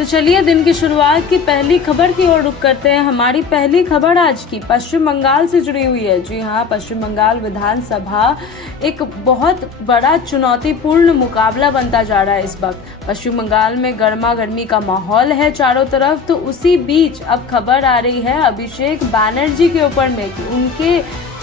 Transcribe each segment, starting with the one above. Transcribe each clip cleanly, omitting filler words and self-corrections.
तो चलिए दिन की शुरुआत की पहली खबर की ओर रुख करते हैं। हमारी पहली खबर आज की पश्चिम बंगाल से जुड़ी हुई है। जी हाँ, पश्चिम बंगाल विधानसभा एक बहुत बड़ा चुनौतीपूर्ण मुकाबला बनता जा रहा है। इस वक्त पश्चिम बंगाल में गर्मा गर्मी का माहौल है चारों तरफ। तो उसी बीच अब खबर आ रही है अभिषेक बैनर्जी के ऊपर में कि उनके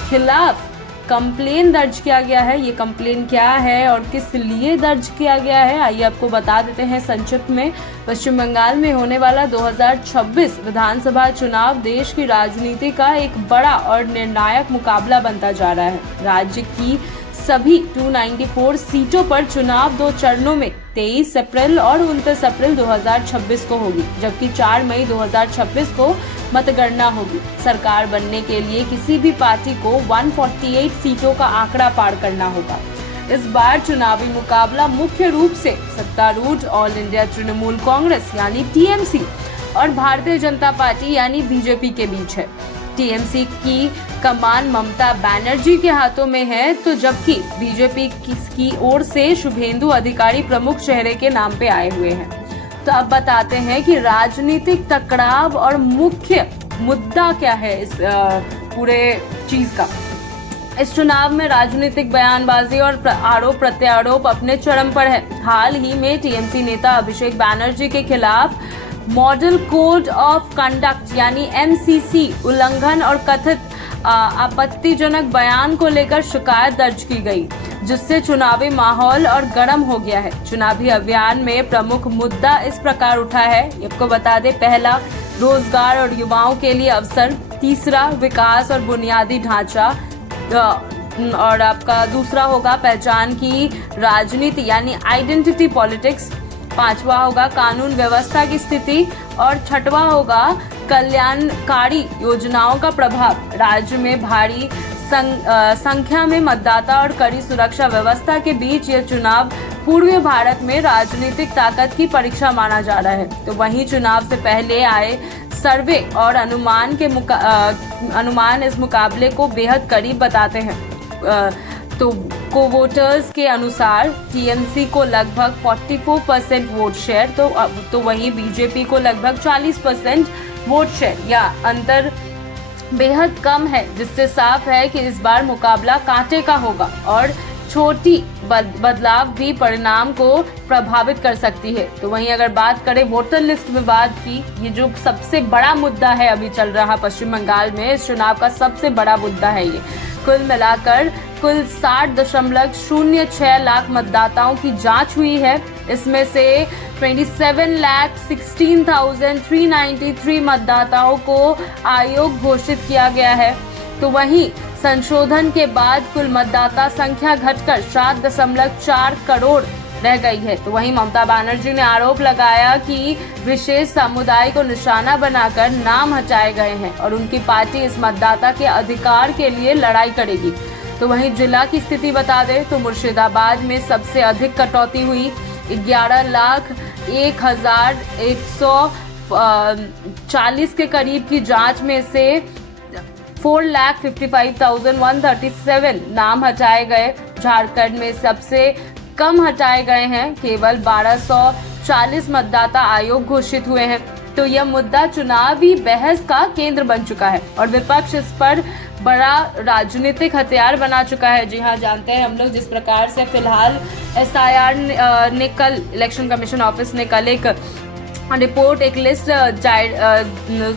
खिलाफ कंप्लेन दर्ज किया गया है। ये कंप्लेन क्या है और किस लिए दर्ज किया गया है, आइए आपको बता देते हैं संक्षिप्त में। पश्चिम बंगाल में होने वाला 2026 विधानसभा चुनाव देश की राजनीति का एक बड़ा और निर्णायक मुकाबला बनता जा रहा है। राज्य की सभी 294 सीटों पर चुनाव 2 चरणों में 23 अप्रैल और 29 अप्रैल 2026 को होगी, जबकि 4 मई 2026 को मतगणना होगी। सरकार बनने के लिए किसी भी पार्टी को 148 सीटों का आंकड़ा पार करना होगा। इस बार चुनावी मुकाबला मुख्य रूप से सत्तारूढ़ ऑल इंडिया तृणमूल कांग्रेस यानी टीएमसी और भारतीय जनता पार्टी यानी बीजेपी के बीच है। टीएमसी की कमान ममता बनर्जी के हाथों में है, तो जबकि बीजेपी की ओर से शुभेंदु अधिकारी प्रमुख चेहरे के नाम पे आए हुए हैं। तो अब बताते हैं कि राजनीतिक टकराव और मुख्य मुद्दा क्या है इस पूरे चीज का। इस चुनाव में राजनीतिक बयानबाजी और आरोप प्रत्यारोप अपने चरम पर है। हाल ही में टीएमसी नेता अभिषेक बैनर्जी के खिलाफ मॉडल कोड ऑफ कंडक्ट यानी एमसीसी उल्लंघन और कथित आपत्तिजनक बयान को लेकर शिकायत दर्ज की गई, जिससे चुनावी माहौल और गर्म हो गया है। चुनावी अभियान में प्रमुख मुद्दा इस प्रकार उठा है, आपको बता दें। पहला, रोजगार और युवाओं के लिए अवसर। तीसरा, विकास और बुनियादी ढांचा। और आपका दूसरा होगा पहचान की राजनीति यानी आइडेंटिटी पॉलिटिक्स। पांचवा होगा कानून व्यवस्था की स्थिति और छठवां होगा कल्याणकारी योजनाओं का प्रभाव। राज्य में भारी संख्या में मतदाता और कड़ी सुरक्षा व्यवस्था के बीच यह चुनाव पूर्वी भारत में राजनीतिक ताकत की परीक्षा माना जा रहा है। तो वहीं चुनाव से पहले आए सर्वे और अनुमान इस मुकाबले को बेहद करीब बताते हैं। तो वोटर्स के अनुसार टीएमसी को लगभग 44% वोट शेयर, तो वहीं बीजेपी को लगभग 40% वोट शेयर या अंतर बेहद कम है, जिससे साफ है कि इस बार मुकाबला कांटे का होगा और छोटी बदलाव भी परिणाम को प्रभावित कर सकती है। तो वहीं अगर बात करें वोटर लिस्ट विवाद की, ये जो सबसे बड़ा मुद्दा है अभी चल रहा पश्चिम बंगाल में, इस चुनाव का सबसे बड़ा मुद्दा है ये। कुल मिलाकर कुल 60.06 लाख मतदाताओं की जांच हुई है। इसमें से 27,16,393 मतदाताओं को अयोग्य घोषित किया गया है। तो वहीं संशोधन के बाद कुल मतदाता संख्या घटकर 7.4 करोड़ रह गई है। तो वहीं ममता बनर्जी ने आरोप लगाया कि विशेष समुदाय को निशाना बनाकर नाम हटाए गए हैं और उनकी पार्टी इस मतदाता के अधिकार के लिए लड़ाई करेगी। तो वहीं जिला की स्थिति बता दें तो मुर्शिदाबाद में सबसे अधिक कटौती हुई। 11,01,140 के करीब की जांच में से 4,55,137 नाम हटाए गए। झारखंड में सबसे कम हटाए गए हैं, केवल 1,240 मतदाता अयोग्य घोषित हुए हैं। तो यह मुद्दा चुनावी बहस का केंद्र बन चुका है और विपक्ष इस पर बड़ा राजनीतिक हथियार बना चुका है। जी हाँ, जानते हैं हम लोग जिस प्रकार से फिलहाल एसआईआर ने कल इलेक्शन कमीशन ऑफिस ने कल एक रिपोर्ट, एक लिस्ट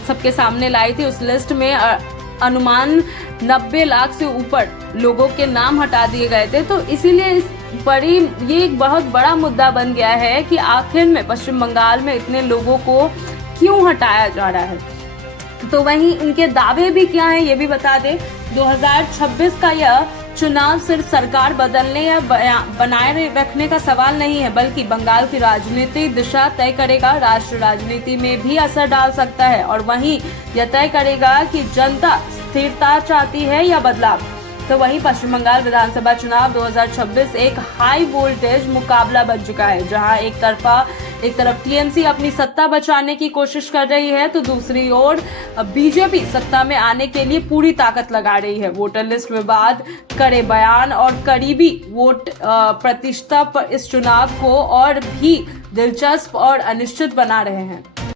सबके सामने लाई थी। उस लिस्ट में अनुमान 90 लाख से ऊपर लोगों के नाम हटा दिए गए थे। तो इसीलिए ये एक बहुत बड़ा मुद्दा बन गया है कि आखिर में पश्चिम बंगाल में इतने लोगों को क्यों हटाया जा रहा है। तो वहीं उनके दावे भी क्या हैं ये भी बता दें। 2026 का यह चुनाव सिर्फ सरकार बदलने या बनाए रखने का सवाल नहीं है, बल्कि बंगाल की राजनीतिक दिशा तय करेगा। राष्ट्र राजनीति में भी असर डाल सकता है और वहीं यह तय करेगा कि जनता स्थिरता चाहती है या बदलाव। तो वहीं पश्चिम बंगाल विधानसभा चुनाव 2026 एक हाई वोल्टेज मुकाबला बन चुका है, जहां एक तरफ टीएमसी अपनी सत्ता बचाने की कोशिश कर रही है, तो दूसरी ओर बीजेपी सत्ता में आने के लिए पूरी ताकत लगा रही है। वोटर लिस्ट विवाद, कड़े बयान और करीबी वोट प्रतिशत पर इस चुनाव को और भी दिलचस्प और अनिश्चित बना रहे हैं।